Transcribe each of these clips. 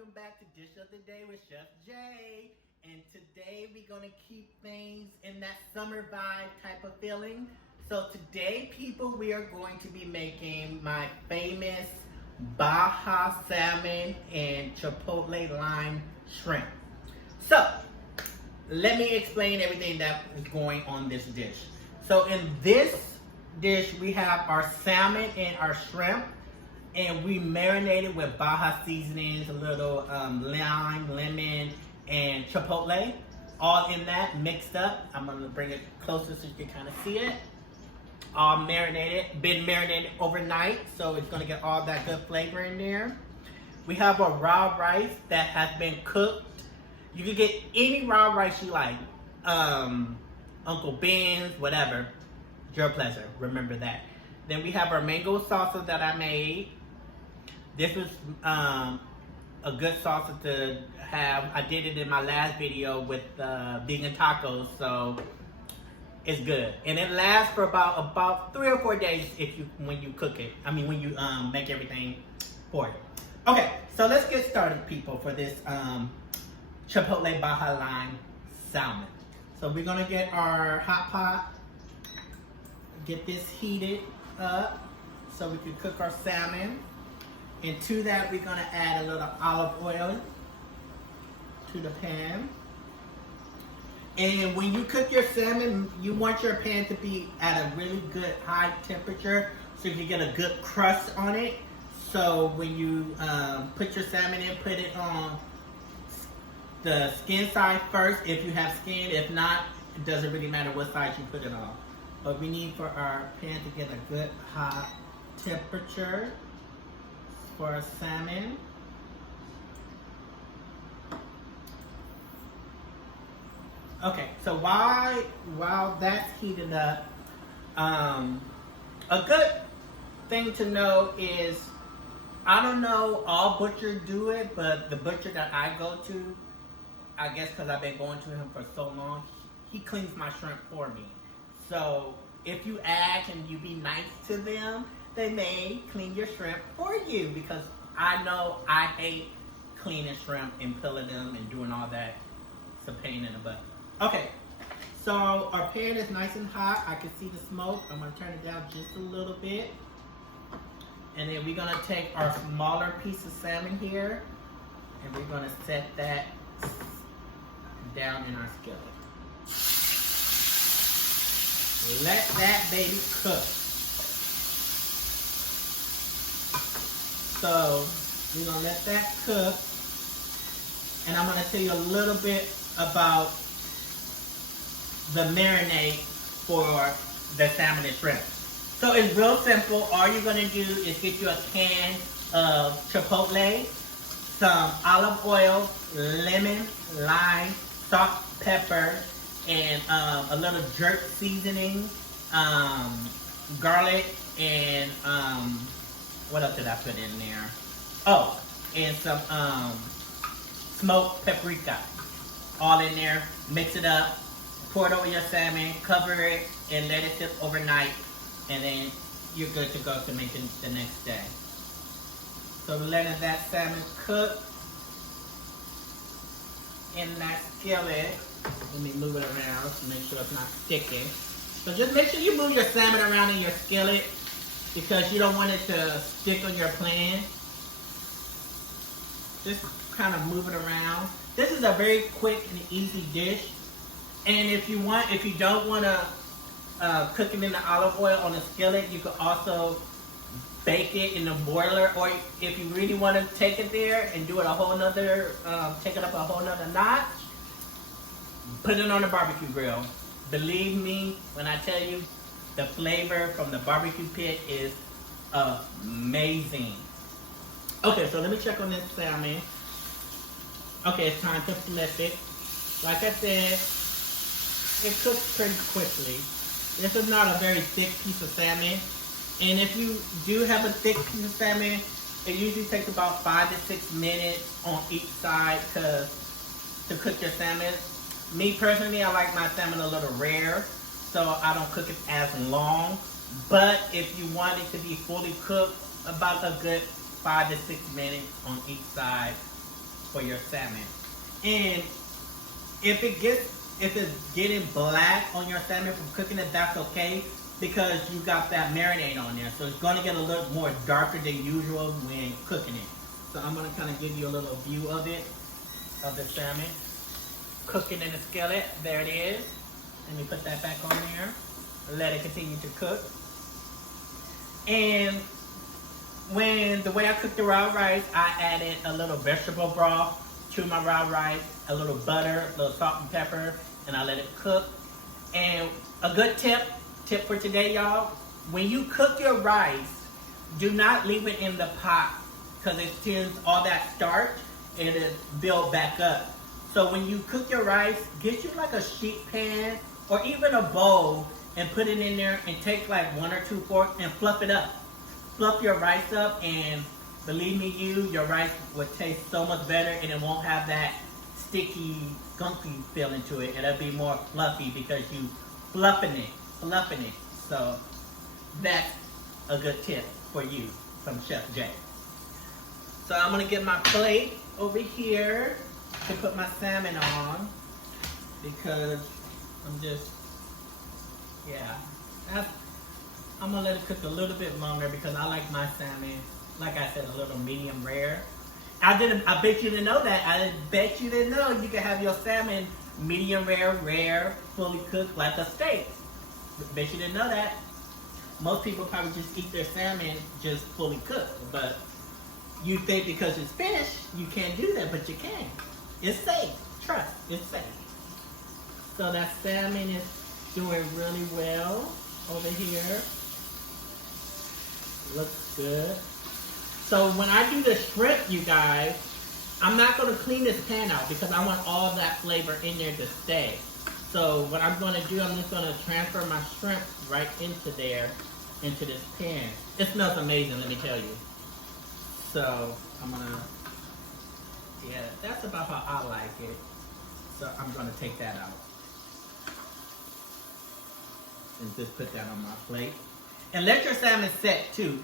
welcome back to Dish of the Day with Chef Jay. And today we're gonna keep things in that summer vibe type of feeling. So today, people, we are going to be making my famous Baja salmon and chipotle lime shrimp. So let me explain everything that is going on this dish. So in this dish, we have our salmon and our shrimp, and we marinated with Baja seasonings, a little lime, lemon, and chipotle, all in that, mixed up. I'm gonna bring it closer so you can kind of see it. All marinated, been marinated overnight, so it's gonna get all that good flavor in there. We have a raw rice that has been cooked. You can get any raw rice you like, Uncle Ben's, whatever, your pleasure, remember that. Then we have our mango salsa that I made. This was a good salsa to have. I did it in my last video with vegan tacos, so it's good. And it lasts for about 3 or 4 days when you cook it. I mean, when you make everything for it. Okay, so let's get started, people, for this chipotle Baja lime salmon. So we're gonna get our hot pot, get this heated up so we can cook our salmon. And to that, we're gonna add a little olive oil to the pan. And when you cook your salmon, you want your pan to be at a really good high temperature so you can get a good crust on it. So when you put your salmon in, put it on the skin side first if you have skin. If not, it doesn't really matter what side you put it on. But we need for our pan to get a good hot temperature for our salmon. Okay, so while that's heated up, a good thing to know is, I don't know all butchers do it, but the butcher that I go to, I guess because I've been going to him for so long, he cleans my shrimp for me. So if you ask and you be nice to them, they may clean your shrimp for you, because I know I hate cleaning shrimp and peeling them and doing all that. It's a pain in the butt. Okay, so our pan is nice and hot. I can see the smoke. I'm gonna turn it down just a little bit. And then we're gonna take our smaller piece of salmon here, and we're gonna set that down in our skillet. Let that baby cook. So we're gonna let that cook, and I'm gonna tell you a little bit about the marinade for the salmon and shrimp. So it's real simple. All you're gonna do is get you a can of chipotle, some olive oil, lemon, lime, salt, pepper, and a little jerk seasoning, garlic, and what else did I put in there? Oh, and some smoked paprika. All in there. Mix it up. Pour it over your salmon. Cover it and let it sit overnight. And then you're good to go to make it the next day. So we're letting that salmon cook in that skillet. Let me move it around to make sure it's not sticking. So just make sure you move your salmon around in your skillet, because you don't want it to stick on your pan. Just kind of move it around. This is a very quick and easy dish. And if you don't want to cook it in the olive oil on the skillet, you could also bake it in the boiler. Or if you really want to take it there and do it a whole nother, take it up a whole nother notch, put it on the barbecue grill. Believe me when I tell you, the flavor from the barbecue pit is amazing. Okay, so let me check on this salmon. Okay, it's time to flip it. Like I said, it cooks pretty quickly. This is not a very thick piece of salmon. And if you do have a thick piece of salmon, it usually takes about 5 to 6 minutes on each side to cook your salmon. Me personally, I like my salmon a little rare, so I don't cook it as long. But if you want it to be fully cooked, about a good 5 to 6 minutes on each side for your salmon. And if it's getting black on your salmon from cooking it, that's okay because you got that marinade on there. So it's going to get a little more darker than usual when cooking it. So I'm going to kind of give you a little view of it, of the salmon. Cooking in the skillet, there it is. Let me put that back on there. Let it continue to cook. And the way I cook the raw rice, I added a little vegetable broth to my raw rice, a little butter, a little salt and pepper, and I let it cook. And a good tip for today, y'all, when you cook your rice, do not leave it in the pot because it tends all that starch and it build back up. So when you cook your rice, get you like a sheet pan or even a bowl and put it in there and take like 1 or 2 forks and fluff it up. Fluff your rice up, and believe me, your rice will taste so much better and it won't have that sticky, gunky feeling to it. It'll be more fluffy because you fluffing it. So that's a good tip for you from Chef Jay. So I'm gonna get my plate over here to put my salmon on because I'm gonna let it cook a little bit longer because I like my salmon, like I said, a little medium rare. I bet you didn't know that. I bet you didn't know you can have your salmon medium rare, fully cooked like a steak. Bet you didn't know that. Most people probably just eat their salmon just fully cooked, but you think because it's fish, you can't do that, but you can. It's safe. Trust, it's safe. So that salmon is doing really well over here. Looks good. So when I do the shrimp, you guys, I'm not going to clean this pan out because I want all that flavor in there to stay. So what I'm going to do, I'm just going to transfer my shrimp right into there, into this pan. It smells amazing, let me tell you. So I'm going to, yeah, that's about how I like it. So I'm going to take that out. And just put that on my plate. And let your salmon set too.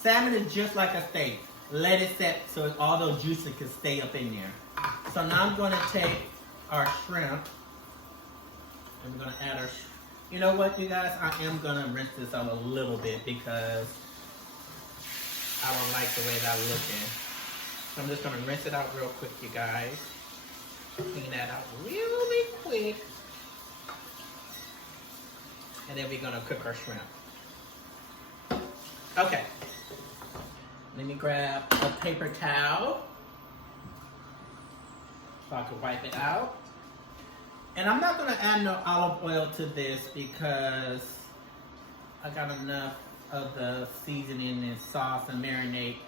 Salmon is just like a steak. Let it set so all those juices can stay up in there. So now I'm going to take our shrimp. And we're going to add our you know what, you guys? I am going to rinse this out a little bit because I don't like the way that's looking. So I'm just going to rinse it out real quick, you guys. Clean that out really quick. And then we're going to cook our shrimp. Okay. Let me grab a paper towel so I can wipe it out. And I'm not going to add no olive oil to this because I got enough of the seasoning and sauce and marinade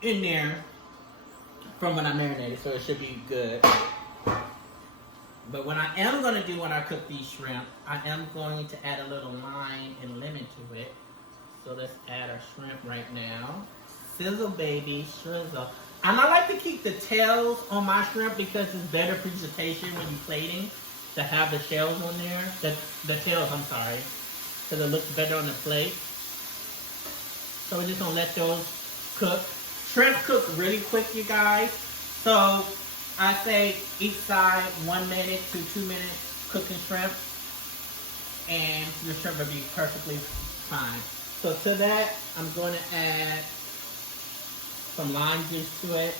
in there from when I marinated, so it should be good. But what I am going to do when I cook these shrimp, I am going to add a little lime and lemon to it. So let's add our shrimp right now. Sizzle, baby, shrizzle. And I like to keep the tails on my shrimp because it's better presentation when you're plating to have the shells on there. The tails, I'm sorry. Because it looks better on the plate. So we're just going to let those cook. Shrimp cook really quick, you guys. So I say each side 1 minute to 2 minutes cooking shrimp. And your shrimp will be perfectly fine. So to that, I'm going to add some lime juice to it.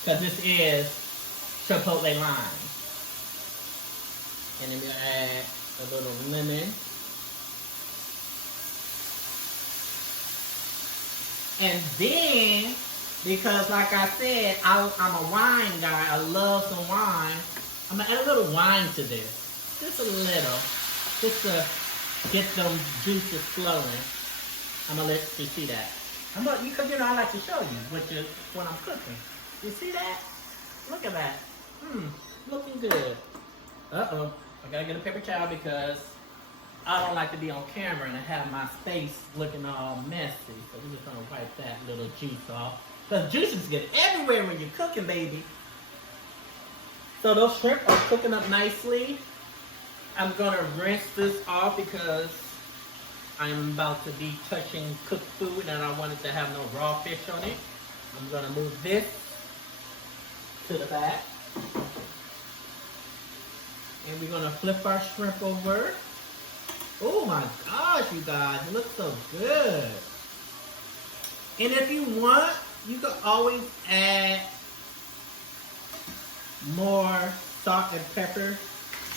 Because this is chipotle lime. And then we'll add a little lemon. And then, because like I said, I'm a wine guy, I love some wine, I'm going to add a little wine to this. Just a little. Just to get them juices flowing. I'm going to let you see that. Because you know I like to show you what I'm cooking. You see that? Look at that. Looking good. Uh-oh. I got to get a paper towel because I don't like to be on camera and have my face looking all messy. So we're just going to wipe that little juice off. Because juices get everywhere when you're cooking, baby. So those shrimp are cooking up nicely. I'm going to rinse this off because I'm about to be touching cooked food and I wanted to have no raw fish on it. I'm gonna move this to the back. And we're gonna flip our shrimp over. Oh my gosh, you guys, it looks so good. And if you want, you can always add more salt and pepper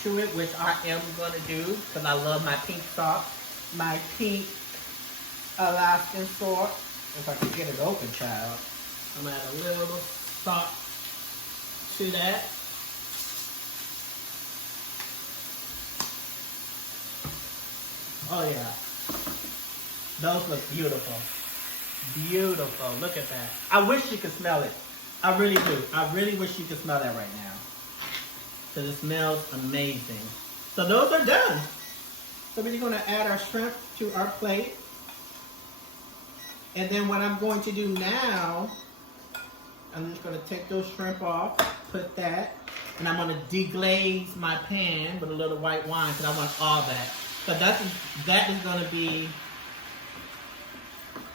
to it, which I am gonna do because I love my pink salt, my pink Alaskan salt. If I can get it open, child. I'm gonna add a little salt to that. Oh yeah, those look beautiful. Beautiful, look at that. I wish you could smell it. I really do. I really wish you could smell that right now. Because it smells amazing. So those are done. So we're gonna add our shrimp to our plate. And then what I'm going to do now, I'm just gonna take those shrimp off, put that, and I'm gonna deglaze my pan with a little white wine because I want all that. So that is gonna be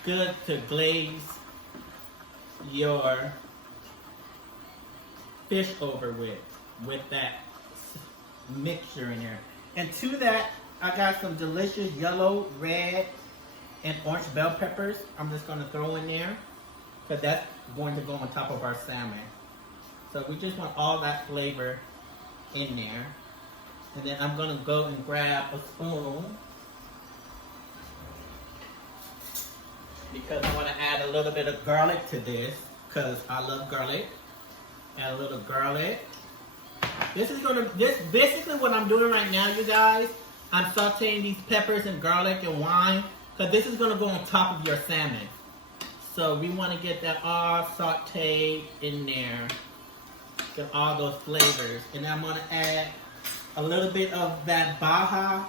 good to glaze your fish over with that mixture in there. And to that, I got some delicious yellow, red, and orange bell peppers. I'm just gonna throw in there because that's going to go on top of our salmon. So we just want all that flavor in there. And then I'm gonna go and grab a spoon because I want to add a little bit of garlic to this because I love garlic. Add a little garlic. This basically what I'm doing right now, you guys. I'm sauteing these peppers and garlic and wine because this is gonna go on top of your salmon. So we want to get that all sauteed in there. Get all those flavors. And then I'm gonna add a little bit of that Baja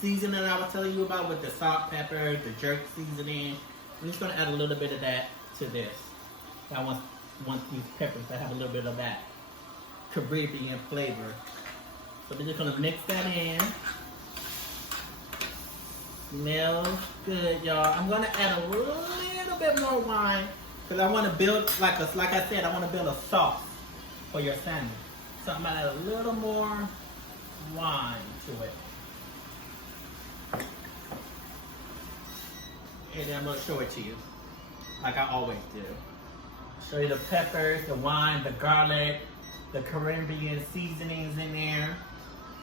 seasoning I was telling you about with the salt, pepper, the jerk seasoning. I'm just gonna add a little bit of that to this. I want these peppers to have a little bit of that Caribbean flavor. So we're just gonna mix that in. Smells good, y'all. I'm gonna add a little bit more wine because I want to build like I said, I want to build a sauce for your salmon. So I'm gonna add a little more wine to it. And then I'm gonna show it to you, like I always do. Show you the peppers, the wine, the garlic, the Caribbean seasonings in there.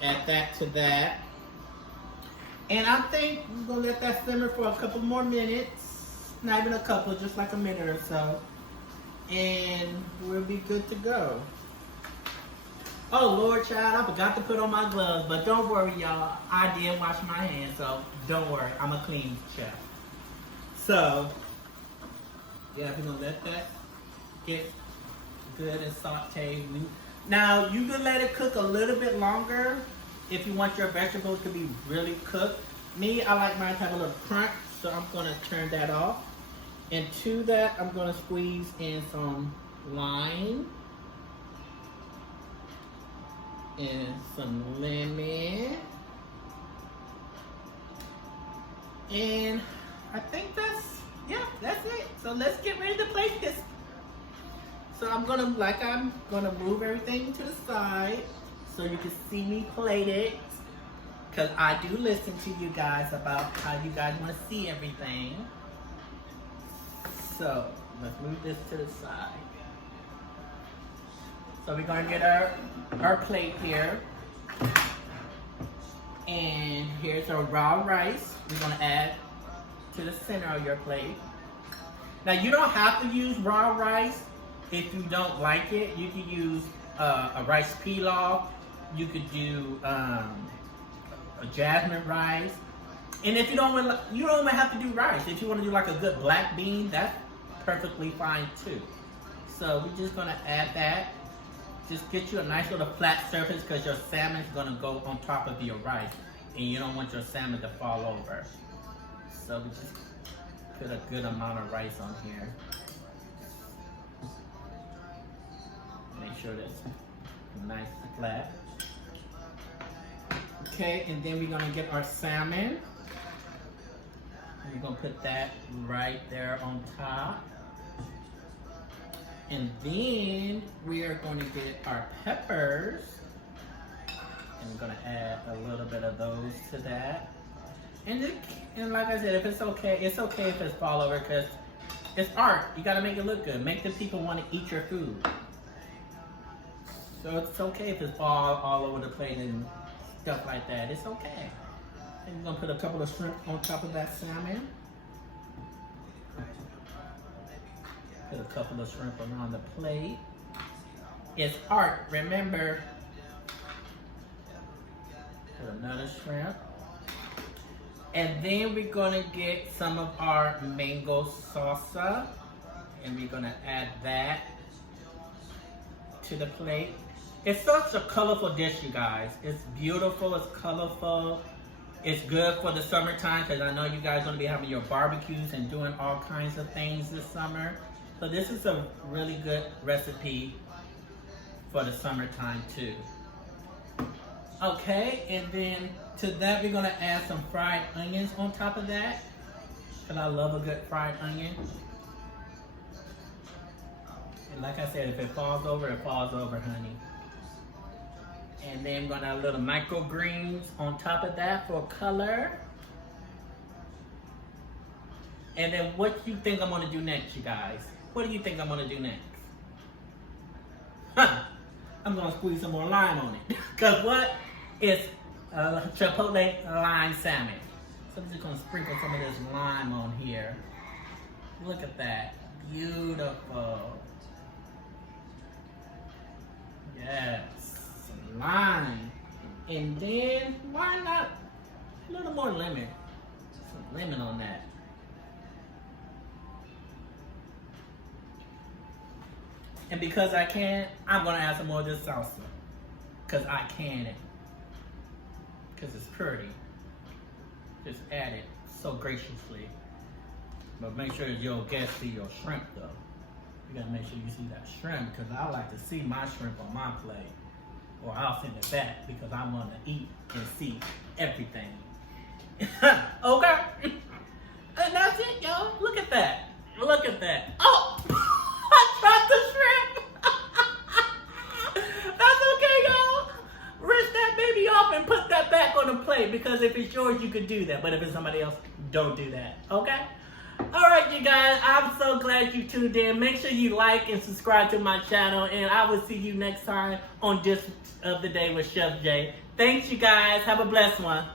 Add that to that. And I think we're gonna let that simmer for a couple more minutes. Not even a couple, just like a minute or so. And we'll be good to go. Oh Lord, child, I forgot to put on my gloves, but don't worry, y'all. I did wash my hands, so don't worry. I'm a clean chef. So, yeah, we're gonna let that get good and sauteed. Now, you can let it cook a little bit longer if you want your vegetables to be really cooked. Me, I like mine to have a little crunch, so I'm gonna turn that off. And to that, I'm gonna squeeze in some lime. And some lemon. And I think that's it. So let's get ready to plate this. So I'm gonna move everything to the side so you can see me plate it. Cause I do listen to you guys about how you guys wanna see everything. So let's move this to the side. So we're gonna get our plate here. And here's our raw rice. We're gonna add to the center of your plate. Now you don't have to use raw rice if you don't like it. You can use a rice pilaf. You could do a jasmine rice. And if you don't even have to do rice. If you want to do like a good black bean, that's perfectly fine too. So we're just gonna add that. Just get you a nice little flat surface because your salmon is gonna go on top of your rice and you don't want your salmon to fall over. So we just put a good amount of rice on here. Make sure that's nice and flat. Okay, and then we're gonna get our salmon. We're gonna put that right there on top. And then we are going to get our peppers. And we're going to add a little bit of those to that. And like I said, if it's okay if it's fall over because it's art. You got to make it look good. Make the people want to eat your food. So it's okay if it's all over the plate and stuff like that. It's okay. And we're going to put a couple of shrimp on top of that salmon. Put a couple of shrimp around the plate. It's art, remember. Put another shrimp. And then we're gonna get some of our mango salsa. And we're gonna add that to the plate. It's such a colorful dish, you guys. It's beautiful, it's colorful. It's good for the summertime because I know you guys are gonna be having your barbecues and doing all kinds of things this summer. So this is a really good recipe for the summertime too. Okay, and then to that we're gonna add some fried onions on top of that. Because I love a good fried onion. And like I said, if it falls over, it falls over, honey. And then we're gonna add a little microgreens on top of that for color. And then what do you think I'm gonna do next, you guys? What do you think I'm gonna do next? Huh, I'm gonna squeeze some more lime on it. Cause what? It's chipotle lime salmon. So I'm just gonna sprinkle some of this lime on here. Look at that, beautiful. Yes, some lime. And then, why not a little more lemon? Some lemon on that. And because I can, I'm gonna add some more of this salsa. Cause I can it. Cause it's pretty. Just add it so graciously. But make sure your guests see your shrimp though. You gotta make sure you see that shrimp because I like to see my shrimp on my plate. Or I'll send it back because I wanna eat and see everything. Okay? And that's it, y'all. Look at that. Look at that. Oh! I dropped the shrimp. That's okay, y'all. Rinse that baby off and put that back on the plate because if it's yours, you could do that. But if it's somebody else, don't do that. Okay? All right, you guys. I'm so glad you tuned in. Make sure you like and subscribe to my channel. And I will see you next time on Dish of the Day with Chef Jay. Thanks, you guys. Have a blessed one.